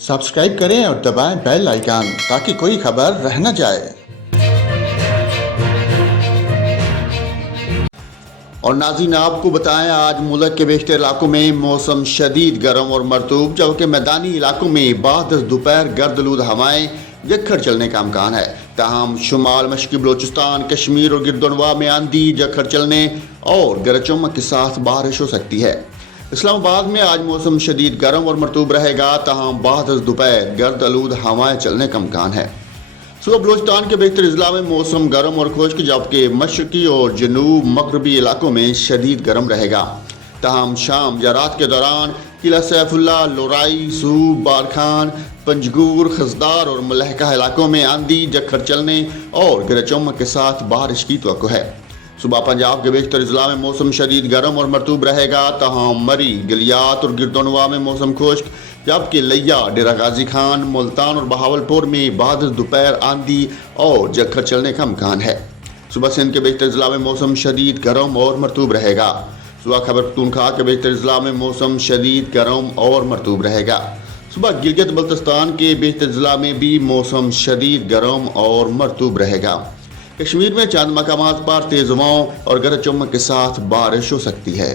Subscribe करें और दबाएं बेल आइकन ताकि कोई खबर रह न जाए। और नाज़रीन, आपको बताएं, आज मुल्क के बेशतर इलाकों में मौसम शदीद गर्म और मरतूब, जबकि मैदानी इलाकों में बाद दोपहर गर्दलूद हवाएं जक्खड़ चलने का इम्कान है। ताहम शुमाल मशरक़ी बलोचिस्तान, कश्मीर और गिरदोनवा में आंधी, जक्खड़ चलने और गरज चमक के साथ बारिश हो सकती है। इस्लामाबाद में आज मौसम शदीद गर्म और मरतूब रहेगा, ताहम बाद दोपहर गर्द आलूद हवाएं चलने का इम्कान है। सुबह बलोचिस्तान के बेहतर अजला में मौसम गर्म और खुश्क, जबकि मशरकी और जनूब मगरबी इलाकों में शदीद गर्म रहेगा। ताहम शाम या रात के दौरान किला सैफुल्ला, लोराई, सूब, बारखान, पंजगूर, खजदार और मलहका इलाकों में आंधी, जक्खड़ चलने और गरज चमक के साथ बारिश की तवक्को है। सुबह पंजाब के बेशतर अजला में मौसम शदीद गर्म और मरतूब रहेगा, ताहम मरी, गलियात और गिरदोनवा में मौसम खुश्क, जबकि लिया, डेरा गाजी खान, मुल्तान और बहावलपुर में बाद दोपहर आंधी और जक्खड़ चलने का इम्कान है। सुबह सिंध के बेशतर अजला में मौसम शदीद गर्म और मरतूब रहेगा। सुबह खैबर पख्तूनख्वा के बेशतर अजला में मौसम शदीद गर्म और मरतूब रहेगा। सुबह गिलगित बल्तिस्तान के बेशतर अजला में भी मौसम शदीद गर्म और मरतूब रहेगा। कश्मीर में चंद मकामात पर तेज हवाओं और गरज चमक के साथ बारिश हो सकती है।